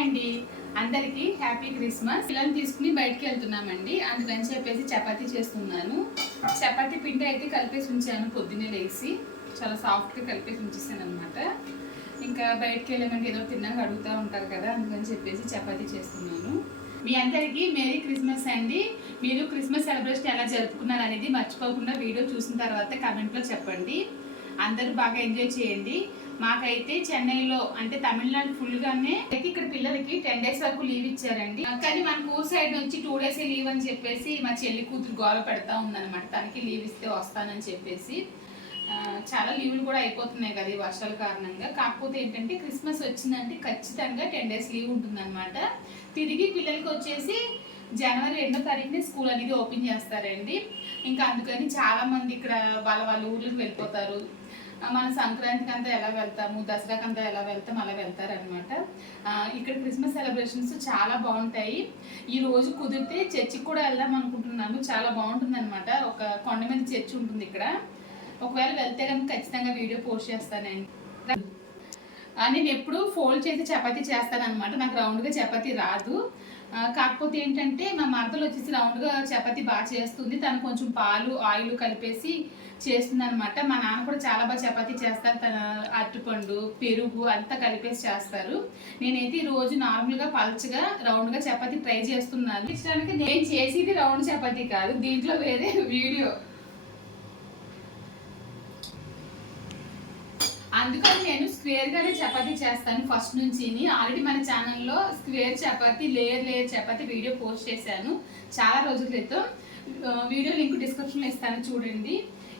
అండి. అందరికి happy Christmas. పిల్లలు తీసుకుని బయటికి వెళ్తున్నామండి. అందుకని చెప్పేసి చపాతీ చేస్తున్నాను. చపాతీ పిండి అయితే కలిపేసి ఉంచాను పొద్దున్నే లేచి. చాలా సాఫ్ట్గా కలిపేసి ఉంచేసాను అనమాట ఇంకా బయటికి వెళ్ళామంటే ఏదో తిన్నాక అడుగుతూ ఉంటారు కదా అందుకని చెప్పేసి చపాతీ చేస్తున్నాను. మీ అందరికీ మేరీ క్రిస్మస్ అండి. మీరు క్రిస్మస్ సెలబ్రేషన్ ఎలా జరుపుకున్నారు అనేది మర్చిపోకుండా వీడియో చూసిన తర్వాత కమెంట్లో చెప్పండి. అందరూ బాగా ఎంజాయ్ చేయండి. మాకైతే చెన్నైలో అంటే తమిళనాడు ఫుల్ గానే అయితే ఇక్కడ పిల్లలకి టెన్ డేస్ వరకు లీవ్ ఇచ్చారండి. కానీ మన ఊరు సైడ్ నుంచి టూ డేస్ లీవ్ అని చెప్పేసి మా చెల్లి కూతురు గోల పెడతా ఉందన్నమాట. తనకి లీవ్ ఇస్తే వస్తానని చెప్పేసి. చాలా లీవ్లు కూడా అయిపోతున్నాయి కదా ఈ వర్షాల కారణంగా. కాకపోతే ఏంటంటే క్రిస్మస్ వచ్చిందంటే ఖచ్చితంగా టెన్ డేస్ లీవ్ ఉంటుందన్నమాట. తిరిగి పిల్లలకి వచ్చేసి జనవరి రెండో తారీఖునే స్కూల్ అనేది ఓపెన్ చేస్తారండి. ఇంకా అందుకని చాలా మంది ఇక్కడ వాళ్ళ వాళ్ళ ఊర్లకు వెళ్ళిపోతారు. మన సంక్రాంతికి అంతా ఎలా వెళ్తాము దసరాకి అంతా ఎలా వెళ్తాం అలా వెళ్తారనమాట ఇక్కడ క్రిస్మస్ సెలబ్రేషన్స్ చాలా బాగుంటాయి. ఈ రోజు కుదిరితే చర్చికి కూడా వెళ్దాం అనుకుంటున్నాను. చాలా బాగుంటుంది అనమాట ఒక కొండ మీద చర్చి ఉంటుంది ఇక్కడ. ఒకవేళ వెళ్తే కనుక ఖచ్చితంగా వీడియో పోస్ట్ చేస్తానండి. నేను ఎప్పుడు ఫోల్డ్ చేసి చపాతీ చేస్తాను అనమాట నాకు రౌండ్గా చపాతీ రాదు. కాకపోతే ఏంటంటే మా మరదలు వచ్చేసి రౌండ్గా చపాతి బాగా చేస్తుంది. తను కొంచెం పాలు ఆయిల్ కలిపేసి చేస్తుంది అనమాట మా నాన్న కూడా చాలా బాగా చపాతీ చేస్తారు. తన అరటిపండు పెరుగు అంతా కలిపేసి చేస్తారు. నేనైతే రోజు నార్మల్గా పల్చగా రౌండ్గా చపాతీ ట్రై చేస్తున్నాను. ఇచ్చడానికి నేను చేసేది రౌండ్ చపాతీ కాదు. దీంట్లో వేరే వీడియో. అందుకని నేను స్క్వేర్ గానే చపాతీ చేస్తాను ఫస్ట్ నుంచి ఆల్రెడీ మన ఛానల్లో స్క్వేర్ చపాతీ లేయర్ లేయర్ చపాతీ వీడియో పోస్ట్ చేశాను. చాలా రోజుల క్రితం. వీడియో లింక్ డిస్క్రిప్షన్లో ఇస్తాను చూడండి.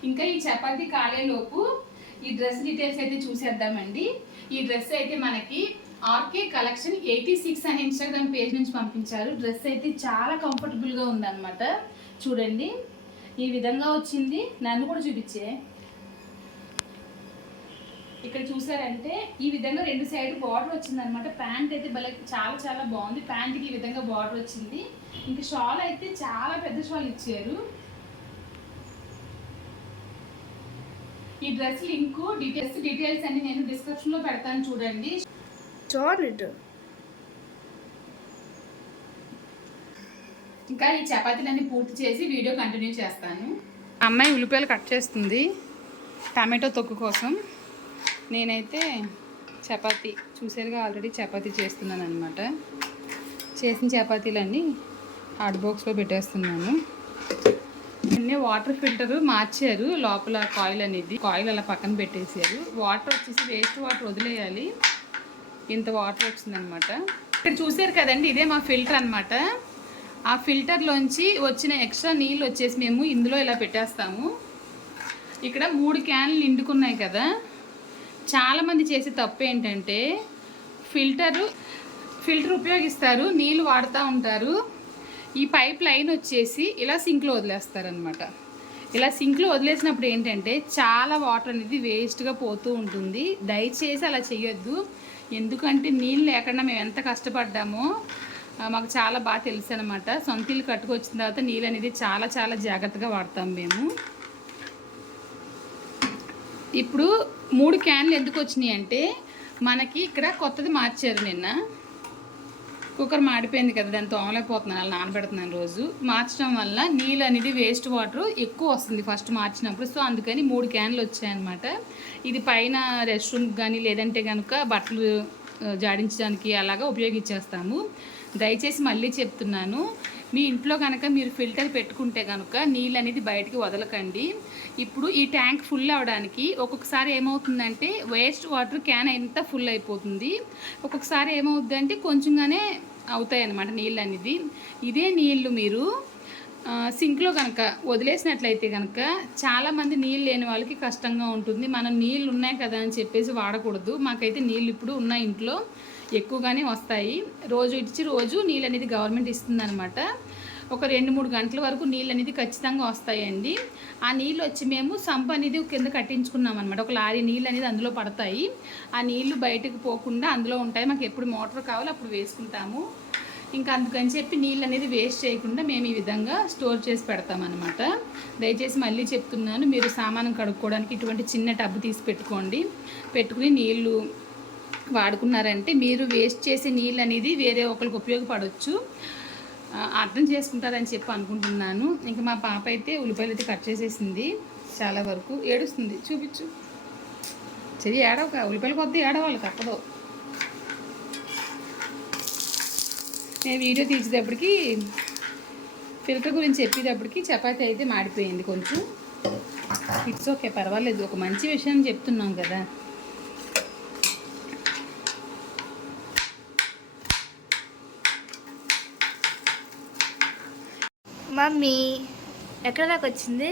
ఇంకా ఈ చపాతీ కాలేలోపు ఈ డ్రెస్ డీటెయిల్స్ అయితే చూసేద్దామండి. ఈ డ్రెస్ అయితే మనకి ఆర్కే కలెక్షన్ ఎయిటీ సిక్స్ అనే ఇన్స్టాగ్రామ్ పేజ్ నుంచి పంపించారు. డ్రెస్ అయితే చాలా కంఫర్టబుల్గా ఉందన్నమాట. చూడండి. ఈ విధంగా వచ్చింది. నన్ను కూడా చూపించే. ఇక్కడ చూసారంటే ఈ విధంగా రెండు సైడ్ బార్డర్ వచ్చింది అనమాట ప్యాంట్ అయితే భలే చాలా చాలా బాగుంది. ప్యాంట్కి ఈ విధంగా బార్డర్ వచ్చింది. ఇంకా షాల్ అయితే చాలా పెద్ద షాల్ ఇచ్చారు. ఈ డ్రెస్ లింక్ డీటెయిల్స్ డీటెయిల్స్ అన్ని నేను డిస్క్రిప్షన్లో పెడతాను చూడండి. చూడండి ఇంకా ఈ చపాతీలన్నీ పూర్తి చేసి వీడియో కంటిన్యూ చేస్తాను. అమ్మాయి ఉల్లిపాయలు కట్ చేస్తుంది. టమాటో తొక్కు కోసం. నేనైతే చపాతీ చూసారుగా ఆల్రెడీ చపాతీ చేస్తున్నాను అనమాట చేసిన చపాతీలన్నీ హాట్ బాక్స్లో పెట్టేస్తున్నాను. నిన్నే వాటర్ ఫిల్టర్ మార్చారు లోపల కాయిల్ అనేది కాయిల్ అలా పక్కన పెట్టేసారు వాటర్ వచ్చేసి వేస్ట్ వాటర్ వదిలేయాలి. ఇంత వాటర్ వచ్చిందనమాట ఇక్కడ చూసారు కదండి ఇదే మా ఫిల్టర్ అనమాట ఆ ఫిల్టర్లోంచి వచ్చిన ఎక్స్ట్రా నీళ్ళు వచ్చేసి మేము ఇందులో ఇలా పెట్టేస్తాము. ఇక్కడ మూడు క్యాన్లు నిండుకున్నాయి కదా. చాలామంది చేసే తప్పు ఏంటంటే ఫిల్టరు ఫిల్టర్ ఉపయోగిస్తారు నీళ్ళు వాడుతూ ఉంటారు. ఈ పైప్ లైన్ వచ్చేసి ఇలా సింక్లో వదిలేస్తారనమాట ఇలా సింక్లో వదిలేసినప్పుడు ఏంటంటే చాలా వాటర్ అనేది వేస్ట్గా పోతూ ఉంటుంది. దయచేసి అలా చేయొద్దు ఎందుకంటే నీళ్ళు లేకుండా మేము ఎంత కష్టపడ్డామో మాకు చాలా బాగా తెలుసు అనమాట సొంత ఇల్లు కట్టుకొచ్చిన తర్వాత నీళ్ళు అనేది చాలా చాలా జాగ్రత్తగా వాడతాం మేము. ఇప్పుడు మూడు క్యాన్లు ఎందుకు వచ్చినాయి అంటే మనకి ఇక్కడ కొత్తది మార్చారు నిన్న. కుక్కర్ మాడిపోయింది కదా దాన్ని తోమలేకపోతున్నాను అలా నానబెడుతున్నాను రోజు. మార్చడం వల్ల నీళ్ళు అనేది వేస్ట్ వాటర్ ఎక్కువ వస్తుంది ఫస్ట్ మార్చినప్పుడు. సో అందుకని మూడు క్యాన్లు వచ్చాయన్నమాట. ఇది పైన రెస్ట్ రూమ్కి కానీ లేదంటే కనుక బట్టలు జాడించడానికి అలాగా ఉపయోగించేస్తాము. దయచేసి మళ్ళీ చెప్తున్నాను. మీ ఇంట్లో కనుక మీరు ఫిల్టర్ పెట్టుకుంటే కనుక నీళ్ళు అనేది బయటికి వదలకండి. ఇప్పుడు ఈ ట్యాంక్ ఫుల్ అవడానికి ఒక్కొక్కసారి ఏమవుతుందంటే వేస్ట్ వాటర్ క్యాన్ ఎంత ఫుల్ అయిపోతుంది. ఒక్కొక్కసారి ఏమవుద్ది అంటే కొంచెంగానే అవుతాయి అన్నమాట నీళ్ళు అనేది ఇదే నీళ్ళు మీరు సింక్లో కనుక వదిలేసినట్లయితే కనుక చాలామంది నీళ్ళు లేని వాళ్ళకి కష్టంగా ఉంటుంది. మనం నీళ్ళు ఉన్నాయి కదా అని చెప్పేసి వాడకూడదు. మాకైతే నీళ్ళు ఇప్పుడు ఉన్నాయి ఇంట్లో. ఎక్కువగానే వస్తాయి. రోజు ఇచ్చి రోజు నీళ్ళు అనేది గవర్నమెంట్ ఇస్తుందన్నమాట. ఒక రెండు మూడు గంటల వరకు నీళ్ళు అనేది ఖచ్చితంగా వస్తాయండి. ఆ నీళ్ళు వచ్చి మేము సంప్ అనేది కింద కట్టించుకున్నాం అనమాట ఒక లారీ నీళ్ళు అనేది అందులో పడతాయి. ఆ నీళ్ళు బయటకు పోకుండా అందులో ఉంటాయి. మాకు ఎప్పుడు మోటార్ కావాలో అప్పుడు వేసుకుంటాము. ఇంకా అందుకని చెప్పి నీళ్ళు అనేది వేస్ట్ చేయకుండా మేము ఈ విధంగా స్టోర్ చేసి పెడతామన్నమాట. దయచేసి మళ్ళీ చెప్తున్నాను మీరు సామాను కడుక్కోవడానికి ఇటువంటి చిన్న టబ్బు తీసి పెట్టుకోండి. పెట్టుకుని నీళ్ళు వాడుకున్నారంటే మీరు వేస్ట్ చేసే నీళ్ళు అనేది వేరే ఒకరికి ఉపయోగపడవచ్చు అర్థం చేసుకుంటారని చెప్పి అనుకుంటున్నాను. ఇంకా మా పాప అయితే ఉల్లిపాయలు అయితే కట్ చేసేసింది చాలా వరకు. ఏడుస్తుంది. చూపించు. చెయ్యి ఏడవక. ఉల్లిపాయలు కొద్ది ఏడవాలి తప్పదు. నేను వీడియో తీసేటప్పటికి ఫిల్టర్ గురించి చెప్పేటప్పటికి చపాతీ అయితే మాడిపోయింది కొంచెం. ఇట్స్ ఓకే పర్వాలేదు. ఒక మంచి విషయం చెప్తున్నాం కదా. మమ్మీ ఎక్కడ దాకా వచ్చింది?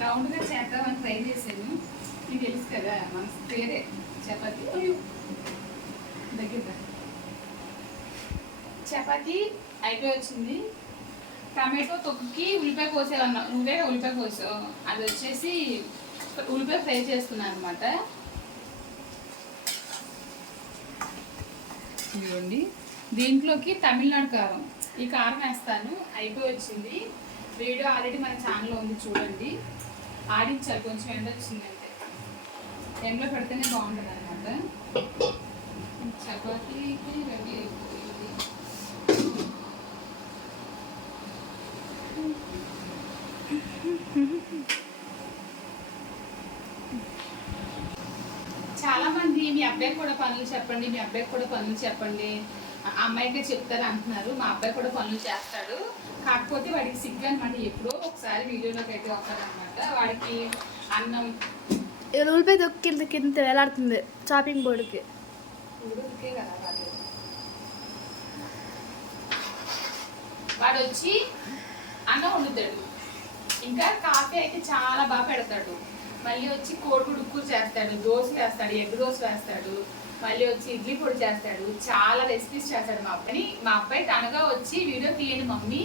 రౌండ్గా చేద్దామని ట్రై చేశాను. నీకు తెలుసు కదా మన పేరే చపాతి. దగ్గర చపాతి అయిపోయి వచ్చింది. టమాటో తొక్కి ఉల్లిపాయ కోసేవన్నా నువ్వే ఉల్లిపాయ కోసావు. అది వచ్చేసి ఉల్లిపాయ ఫ్రై చేస్తున్నాను అనమాట ఇదిగోండి. దీంట్లోకి తమిళనాడు కారం. ఈ కారం వేస్తాను. అయిపోయి వచ్చింది. వీడియో ఆల్రెడీ మన ఛానల్లో ఉంది చూడండి. ఆడించాలి కొంచెం ఎండ వచ్చిందంటే. ఎండలో పెడితేనే బాగుంటుంది అనమాట చపాతీకి రెడీ అయిపోయింది. చాలామంది మీ అబ్బాయికి కూడా పనులు చెప్పండి మీ అబ్బాయికి కూడా పనులు చెప్పండి. అమ్మాయికే చెప్తారు అంటున్నారు. మా అబ్బాయి కూడా పనులు చేస్తాడు. కాకపోతే వాడికి సిగ్గు అనమాట ఎప్పుడో ఒకసారి వీడియోలోకి అయితే వస్తారనమాట. వాడికి అన్నం తొక్కి కింద కింద వేలాడుతుంది చాపింగ్ బోర్డుకి. వాడు. వచ్చి అన్నం వండుతాడు. ఇంకా కాఫీ అయితే చాలా బాగా పెడతాడు. మళ్ళీ వచ్చి కోడిగుడు కూర చేస్తాడు దోశ వేస్తాడు ఎగ్ దోశ వేస్తాడు. మళ్ళీ వచ్చి ఇడ్లీ పొడి చేస్తాడు. చాలా రెసిపీస్ చేస్తాడు మా అబ్బాయి. మా అబ్బాయి తనగా వచ్చి వీడియో తీయండి మమ్మీ.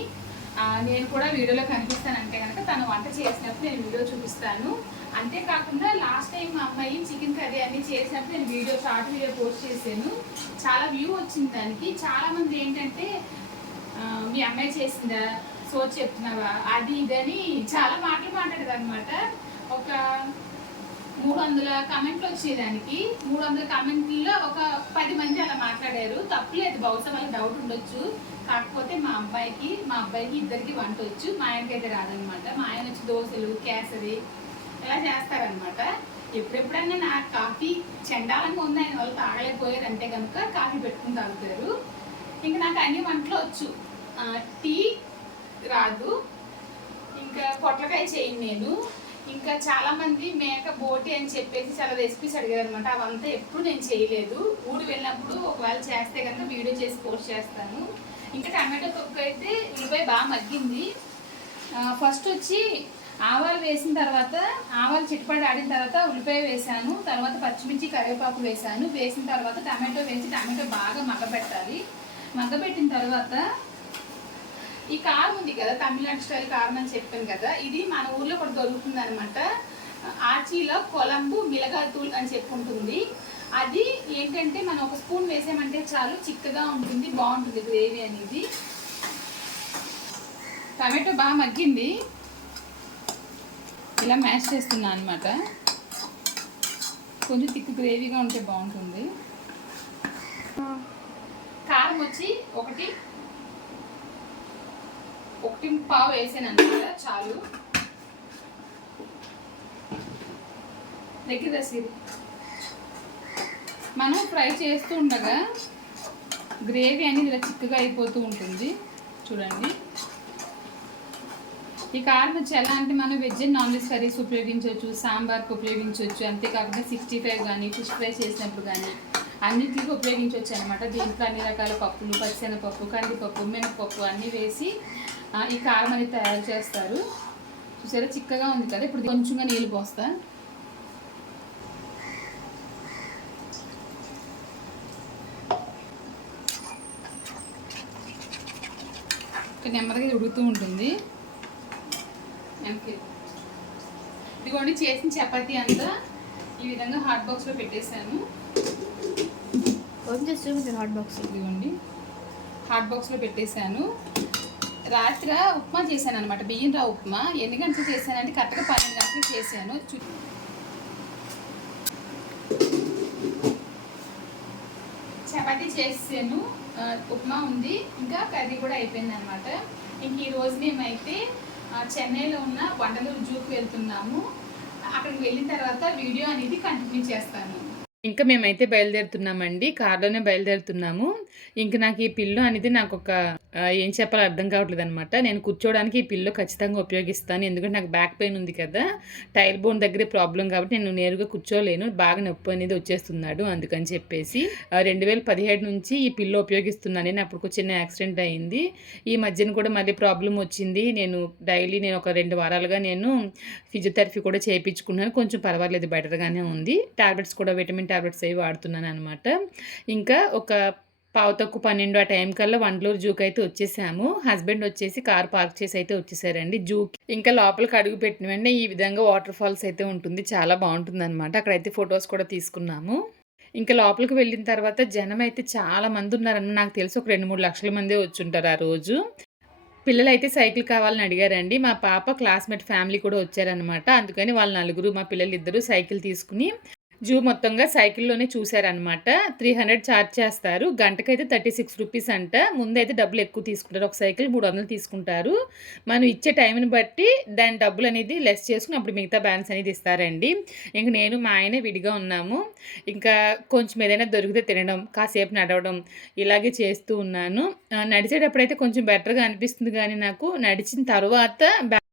నేను కూడా వీడియోలో కనిపిస్తాను అంటే కనుక తను వంట చేసినప్పుడు నేను వీడియో చూపిస్తాను. అంతేకాకుండా లాస్ట్ టైం మా అమ్మాయి చికెన్ కర్రీ అన్ని చేసినప్పుడు నేను వీడియో షార్ట్ వీడియో పోస్ట్ చేశాను. చాలా వ్యూ వచ్చింది దానికి. చాలామంది ఏంటంటే మీ అమ్మాయి చేసిందా? సో చెప్తున్నావా? అది ఇదని చాలా మాటలు మాట్లాడేది అనమాట ఒక మూడు వందల కమెంట్లు వచ్చేదానికి. మూడు వందల కమెంట్లలో ఒక పది మంది అలా మాట్లాడారు. తప్పులేదు బహుశా వాళ్ళకి డౌట్ ఉండొచ్చు. కాకపోతే మా అబ్బాయికి మా అబ్బాయికి ఇద్దరికి వంట వచ్చు. మా ఆయనకైతే రాదనమాట. మా ఆయన వచ్చి దోశలు కేసరి ఇలా చేస్తారనమాట. ఎప్పుడెప్పుడన్నా నా కాఫీ చెండాలంగా ఉంది ఆయన వాళ్ళు తాగలేకపోయారంటే కనుక కాఫీ పెట్టుకుని తాగుతారు. ఇంకా నాకు అన్ని వంటలు వచ్చు. టీ రాదు. ఇంకా పొట్లకాయ చేయను నేను. ఇంకా చాలా మంది మేక బోటి అని చెప్పేసి చాలా రెసిపీస్ అడిగారు అనమాట అవంతా ఎప్పుడు నేను చేయలేదు. ఊరు వెళ్ళినప్పుడు ఒకవేళ చేస్తే కనుక వీడియో చేసి పోస్ట్ చేస్తాను. ఇంకా టమాటో తొక్కు అయితే ఉల్లిపాయ బాగా మగ్గింది. ఫస్ట్ వచ్చి ఆవాలు వేసిన తర్వాత ఆవాలు చిట్టుపడి ఆడిన తర్వాత ఉల్లిపాయ వేసాను. తర్వాత పచ్చిమిర్చి కరివేపాకు వేసాను. వేసిన తర్వాత టమాటో వేసి టమాటో బాగా మగ్గబెట్టాలి. మగ్గబెట్టిన తర్వాత ఈ కారం ఉంది కదా తమిళనాడు స్టైల్ కారం అని చెప్పాను కదా ఇది మన ఊర్లో కూడా దొరుకుతుంది అనమాట ఆచీలో కొలంబు మిలగాతూల్ అని చెప్పుకుంటుంది. అది ఏంటంటే మనం ఒక స్పూన్ వేసామంటే చాలు చిక్కగా ఉంటుంది బాగుంటుంది గ్రేవీ అనేది. టమాటో బాగా మగ్గింది. ఇలా మ్యాష్ చేస్తున్నా అనమాట కొంచెం తిక్ గ్రేవీగా ఉంటే బాగుంటుంది. కారం వచ్చి ఒకటి ఒకటి పావు వేసాను అనమాట చాలు. దగ్గర సీరి మనం ఫ్రై చేస్తూ ఉండగా గ్రేవీ అనేది ఇలా చిక్కగా అయిపోతూ ఉంటుంది. చూడండి. ఈ కారం వచ్చి ఎలా అంటే మనం veg and non veg curries ఉపయోగించవచ్చు సాంబార్కి ఉపయోగించవచ్చు అంతేకాకుండా సిక్స్టీ ఫైవ్ కానీ ఫిష్ ఫ్రై చేసినప్పుడు కానీ అన్నింటికి ఉపయోగించవచ్చు అనమాట దీంట్లో అన్ని రకాల పప్పులు పచ్చిశనగపప్పు కందిపప్పు మినపప్పు అన్నీ వేసి ఈ కారం అనేది తయారు చేస్తారు. చూసారా? చిక్కగా ఉంది కదా? ఇప్పుడు కొంచెంగా నీళ్ళు పోస్తా. నెమ్మదిగా ఇది ఉడుకుతూ ఉంటుంది. ఇదిగోండి చేసిన చపాతీ అంతా ఈ విధంగా హాట్ బాక్స్లో పెట్టేశాను. కొంచెం చూపించాను హాట్ బాక్స్. ఇదిగోండి. హాట్ బాక్స్లో పెట్టేశాను. రాత్రి ఉప్మా చేశాను అనమాట బియ్యం రా ఉప్మా. ఎన్ని గంటలు చేశానంటే కరెక్ట్గా పన్నెండు గంటలు చేశాను. చపాతి చపాతీ చేసాను ఉప్మా ఉంది. ఇంకా కర్రీ కూడా అయిపోయింది అనమాట ఇంక ఈ రోజు మేమైతే చెన్నైలో ఉన్న వండలూరు జూకి వెళ్తున్నాము. అక్కడికి వెళ్ళిన తర్వాత వీడియో అనేది కంటిన్యూ చేస్తాను. ఇంకా మేమైతే బయలుదేరుతున్నామండి. కార్లోనే బయలుదేరుతున్నాము. ఇంక నాకు ఈ పిల్లు అనేది నాకు ఒక ఏం చెప్పాలో అర్థం కావట్లేదు అనమాట నేను కూర్చోవడానికి ఈ పిల్లు ఖచ్చితంగా ఉపయోగిస్తాను. ఎందుకంటే నాకు బ్యాక్ పెయిన్ ఉంది కదా టైల్ బోన్ దగ్గరే ప్రాబ్లం కాబట్టి నేను నేరుగా కూర్చోలేను. బాగా నొప్పి అనేది వచ్చేస్తున్నాడు అందుకని చెప్పేసి రెండు వేల పదిహేడు నుంచి ఈ పిల్లు ఉపయోగిస్తున్నాను. నేను అప్పుడు చిన్న యాక్సిడెంట్ అయింది. ఈ మధ్యన కూడా మళ్ళీ ప్రాబ్లం వచ్చింది. నేను డైలీ నేను ఒక రెండు వారాలుగా నేను ఫిజియోథెరపీ కూడా చేయించుకున్నాను కొంచెం పర్వాలేదు బెటర్గానే ఉంది. టాబ్లెట్స్ కూడా విటమిన్ టాబ్లెట్స్ అవి వాడుతున్నాను అనమాట ఇంకా ఒక పావు తక్కువ పన్నెండు ఆ టైం కల్లా వండలూరు జూకి అయితే వచ్చేసాము. హస్బెండ్ వచ్చేసి కార్ పార్క్ చేసి అయితే వచ్చేసారండి జూకి. ఇంకా లోపలికి అడుగు పెట్టిన వెంటనే ఈ విధంగా వాటర్ ఫాల్స్ అయితే ఉంటుంది. చాలా బాగుంటుంది అనమాట అక్కడైతే ఫొటోస్ కూడా తీసుకున్నాము. ఇంకా లోపలికి వెళ్ళిన తర్వాత జనం అయితే చాలా మంది ఉన్నారని నాకు తెలిసి ఒక రెండు మూడు లక్షల మంది వచ్చి ఉంటారు ఆ రోజు. పిల్లలు అయితే సైకిల్ కావాలని అడిగారండి. మా పాప క్లాస్మేట్ ఫ్యామిలీ కూడా వచ్చారనమాట అందుకని వాళ్ళ నలుగురు మా పిల్లలు ఇద్దరు సైకిల్ తీసుకుని జూ మొత్తంగా సైకిల్లోనే చూశారనమాట త్రీ హండ్రెడ్ ఛార్జ్ చేస్తారు. గంటకైతే థర్టీ సిక్స్ రూపీస్ అంట. ముందైతే డబ్బులు ఎక్కువ తీసుకుంటారు. ఒక సైకిల్ మూడు వందలు తీసుకుంటారు. మనం ఇచ్చే టైంని బట్టి దాని డబ్బులు అనేది లెస్ చేసుకుని అప్పుడు మిగతా బ్యాలెన్స్ అనేది ఇస్తారండి. ఇంక నేను మా ఆయన విడిగా ఉన్నాము. ఇంకా కొంచెం ఏదైనా దొరికితే తినడం కాసేపు నడవడం ఇలాగే చేస్తూ ఉన్నాను. నడిచేటప్పుడైతే కొంచెం బెటర్గా అనిపిస్తుంది కానీ నాకు నడిచిన తర్వాత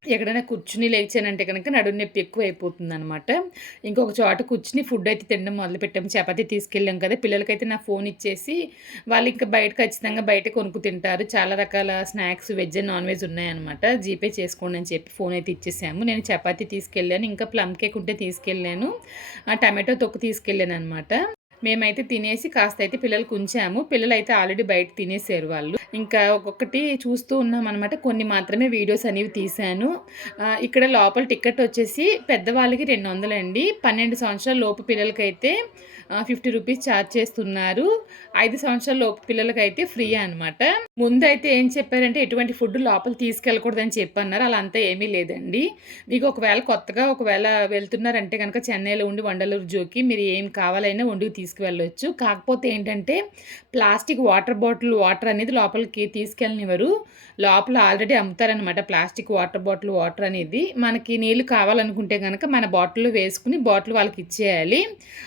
ఎక్కడైనా కూర్చుని లేచానంటే కనుక నడుము నొప్పి ఎక్కువ అయిపోతుంది అనమాట ఇంకొక చోట కూర్చుని ఫుడ్ అయితే తినడం మొదలుపెట్టాము చపాతీ తీసుకెళ్ళాం కదా పిల్లలకైతే నా ఫోన్ ఇచ్చేసి వాళ్ళు ఇంకా బయట ఖచ్చితంగా బయట కొనుక్కు తింటారు. చాలా రకాల snacks veg and non veg ఉన్నాయన్నమాట. జీపే చేసుకోండి అని చెప్పి ఫోన్ అయితే ఇచ్చేసాము. నేను చపాతీ తీసుకెళ్ళాను ఇంకా ప్లమ్ కేక్ ఉంటే తీసుకెళ్ళాను. ఆ టమాటో తొక్కు తీసుకెళ్ళాను అనమాట మేమైతే తినేసి కాస్త అయితే పిల్లలకు ఉంచాము పిల్లలు అయితే ఆల్రెడీ బయట తినేసారు వాళ్ళు. ఇంకా ఒక్కొక్కటి చూస్తూ ఉన్నాం అనమాట కొన్ని మాత్రమే వీడియోస్ అనేవి తీశాను. ఇక్కడ లోపల టికెట్ వచ్చేసి పెద్దవాళ్ళకి రెండు వందలండి. పన్నెండు సంవత్సరాల లోపు పిల్లలకైతే ఫిఫ్టీ రూపీస్ ఛార్జ్ చేస్తున్నారు. ఐదు సంవత్సరాల లోపు పిల్లలకైతే ఫ్రీ అనమాట ముందైతే ఏం చెప్పారంటే ఎటువంటి ఫుడ్ లోపల తీసుకెళ్ళకూడదని చెప్పన్నారు. అలా అంతా ఏమీ లేదండి. మీకు ఒకవేళ కొత్తగా ఒకవేళ వెళ్తున్నారంటే కనుక చెన్నైలో ఉండి వండలూరు జోకి మీరు ఏం కావాలైనా వండుకు తీసుకువెళ్ళొచ్చు. కాకపోతే ఏంటంటే ప్లాస్టిక్ వాటర్ బాటిల్ వాటర్ అనేది లోపలికి తీసుకెళ్ళనివ్వరు. లోపల ఆల్రెడీ అమ్ముతారనమాట ప్లాస్టిక్ వాటర్ బాటిల్ వాటర్ అనేది. మనకి నీళ్ళు కావాలనుకుంటే కనుక మన బాటిల్లో వేసుకుని బాటిల్ వాళ్ళకి ఇచ్చేయాలి.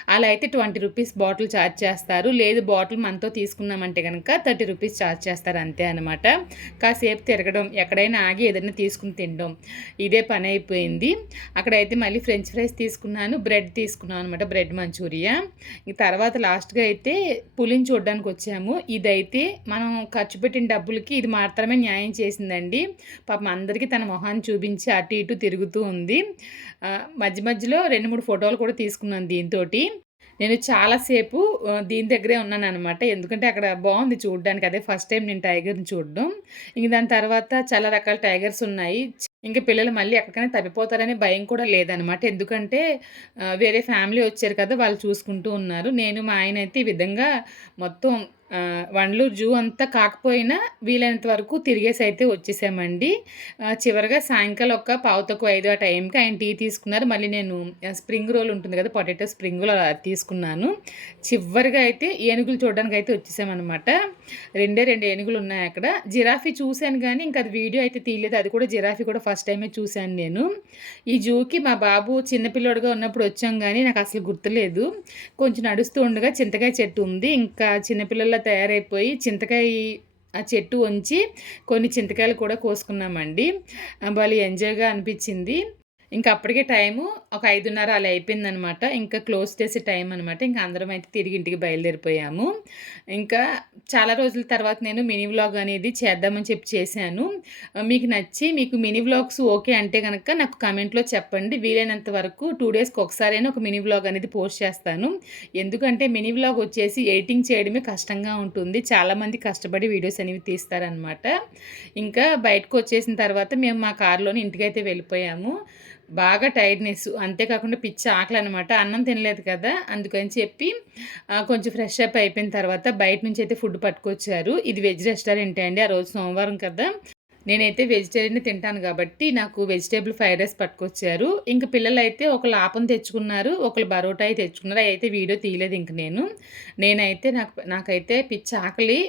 అలా అయితే ట్వంటీ రూపీస్ బాటిల్ ఛార్జ్ చేస్తారు. లేదు బాటిల్ మనతో తీసుకున్నామంటే కనుక థర్టీ రూపీస్ ఛార్జ్ చేస్తారు అంతే అనమాట కాసేపు తిరగడం ఎక్కడైనా ఆగి ఏదైనా తీసుకుని తినడం ఇదే పని అయిపోయింది. అక్కడైతే మళ్ళీ ఫ్రెంచ్ ఫ్రైస్ తీసుకున్నాను బ్రెడ్ తీసుకున్నాను అనమాట బ్రెడ్ మంచూరియా. ఈ తర్వాత లాస్ట్గా అయితే పులిని చూడడానికి వచ్చాము. ఇదైతే మనం ఖర్చు పెట్టిన డబ్బులకి ఇది మాత్రమే న్యాయం చేసిందండి. పాపం అందరికీ తన మొహాన్ని చూపించి అటు ఇటు తిరుగుతూ ఉంది. మధ్య మధ్యలో రెండు మూడు ఫోటోలు కూడా తీసుకున్నాను దీంతో నేను చాలాసేపు దీని దగ్గరే ఉన్నాను అనమాట ఎందుకంటే అక్కడ బాగుంది చూడడానికి. అదే ఫస్ట్ టైం నేను టైగర్ని చూడడం. ఇంక దాని తర్వాత చాలా రకాల టైగర్స్ ఉన్నాయి. ఇంకా పిల్లలు మళ్ళీ ఎక్కడికైనా తప్పిపోతారనే భయం కూడా లేదనమాట ఎందుకంటే వేరే ఫ్యామిలీ వచ్చారు కదా వాళ్ళు చూసుకుంటూ ఉన్నారు. నేను మా ఆయన అయితే ఈ విధంగా మొత్తం వండలూరు జూ అంతా కాకపోయినా వీలైనంత వరకు తిరిగేసి అయితే వచ్చేసామండి. చివరిగా సాయంకాలం ఒక పావు తక్కువ ఐదు ఆ టైంకి ఆయన టీ తీసుకున్నారు. మళ్ళీ నేను స్ప్రింగ్ రోల్ ఉంటుంది కదా పొటాటో స్ప్రింగ్ రోల్ అది తీసుకున్నాను. చివరిగా అయితే ఏనుగులు చూడడానికి అయితే వచ్చేసామన్నమాట. రెండే రెండు ఏనుగులు ఉన్నాయి అక్కడ. జిరాఫీ చూశాను కానీ ఇంకా అది వీడియో అయితే తీయలేదు. అది కూడా జిరాఫీ కూడా ఫస్ట్ టైమే చూశాను నేను. ఈ జూకి మా బాబు చిన్నపిల్లోడుగా ఉన్నప్పుడు వచ్చాం కానీ నాకు అసలు గుర్తులేదు. కొంచెం నడుస్తూ ఉండగా చింతకాయ చెట్టు ఉంది. ఇంకా చిన్నపిల్లలు చిన్నపిల్లల్లా తయారైపోయి చింతకాయ ఆ చెట్టు ఉంచి కొన్ని చింతకాయలు కూడా కోసుకున్నామండి. భలే ఎంజాయ్గా అనిపించింది. ఇంకా అప్పటికే టైము ఒక ఐదున్నర అలా అయిపోయిందనమాట. ఇంకా క్లోజ్ చేసే టైం అనమాట. ఇంకా అందరం అయితే తిరిగి ఇంటికి బయలుదేరిపోయాము. ఇంకా చాలా రోజుల తర్వాత నేను మినీ వ్లాగ్ అనేది చేద్దామని చెప్పి చేశాను. మీకు నచ్చి మీకు మినీ వ్లాగ్స్ ఓకే అంటే కనుక నాకు కమెంట్లో చెప్పండి. వీలైనంత వరకు టూ డేస్కి ఒకసారైనా ఒక మినీ వ్లాగ్ అనేది పోస్ట్ చేస్తాను. ఎందుకంటే మినీ వ్లాగ్ వచ్చేసి ఎడిటింగ్ చేయడమే కష్టంగా ఉంటుంది. చాలామంది కష్టపడి వీడియోస్ అనేవి తీస్తారనమాట. ఇంకా బయటకు వచ్చేసిన తర్వాత మేము మా కారులోని ఇంటికైతే వెళ్ళిపోయాము. బాగా టైర్డ్నెస్ అంతేకాకుండా పిచ్చి ఆకలి అనమాట అన్నం తినలేదు కదా అందుకని చెప్పి కొంచెం ఫ్రెష్ అప్ అయిపోయిన తర్వాత బయట నుంచి అయితే ఫుడ్ పట్టుకొచ్చారు. ఇది వెజ్ రెస్టారెంట్ అండి. ఆ రోజు సోమవారం కదా. నేనైతే వెజిటేరియన్ తింటాను కాబట్టి నాకు వెజిటేబుల్ ఫ్రైడ్ రైస్ పట్టుకొచ్చారు. ఇంక పిల్లలు అయితే ఒక ఆపం తెచ్చుకున్నారు ఒకళ్ళు బరోటాయి తెచ్చుకున్నారు. అవి అయితే వీడియో తీయలేదు ఇంక నేను. నేనైతే నాకు నాకైతే పిచ్చి ఆకలి.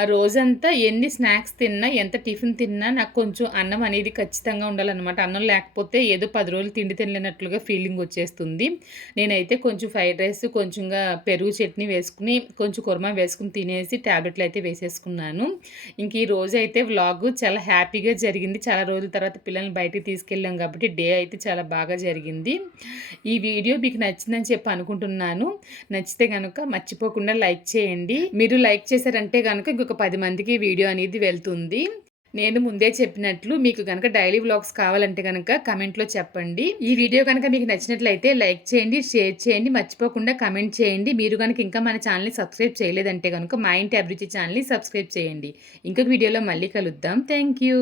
ఆ రోజంతా ఎన్ని స్నాక్స్ తిన్నా ఎంత టిఫిన్ తిన్నా నాకు కొంచెం అన్నం అనేది ఖచ్చితంగా ఉండాలన్నమాట. అన్నం లేకపోతే ఏదో పది రోజులు తిండి తినలేనట్లుగా ఫీలింగ్ వచ్చేస్తుంది. నేనైతే కొంచెం ఫ్రైడ్ రైస్ కొంచెంగా పెరుగు చట్నీ వేసుకుని కొంచెం కుర్మా వేసుకుని తినేసి ట్యాబ్లెట్లు అయితే వేసేసుకున్నాను. ఇంక ఈ రోజు అయితే వ్లాగ్ చాలా హ్యాపీగా జరిగింది. చాలా రోజుల తర్వాత పిల్లల్ని బయటికి తీసుకెళ్ళాం కాబట్టి డే అయితే చాలా బాగా జరిగింది. ఈ వీడియో మీకు నచ్చిందని చెప్పి అనుకుంటున్నాను. నచ్చితే కనుక మర్చిపోకుండా లైక్ చేయండి. మీరు లైక్ చేశారంటే కనుక ఇంకొక పది మందికి వీడియో అనేది వెళ్తుంది. నేను ముందే చెప్పినట్లు మీకు కనుక డైలీ వ్లాగ్స్ కావాలంటే కనుక కమెంట్లో చెప్పండి. ఈ వీడియో కనుక మీకు నచ్చినట్లయితే లైక్ చేయండి షేర్ చేయండి మర్చిపోకుండా కమెంట్ చేయండి. మీరు కనుక ఇంకా మన ఛానల్ని సబ్స్క్రైబ్ చేయలేదంటే కనుక మా ఇంటి అభిరుచి ఛానల్ని సబ్స్క్రైబ్ చేయండి. ఇంకొక వీడియోలో మళ్ళీ కలుద్దాం. Thank you.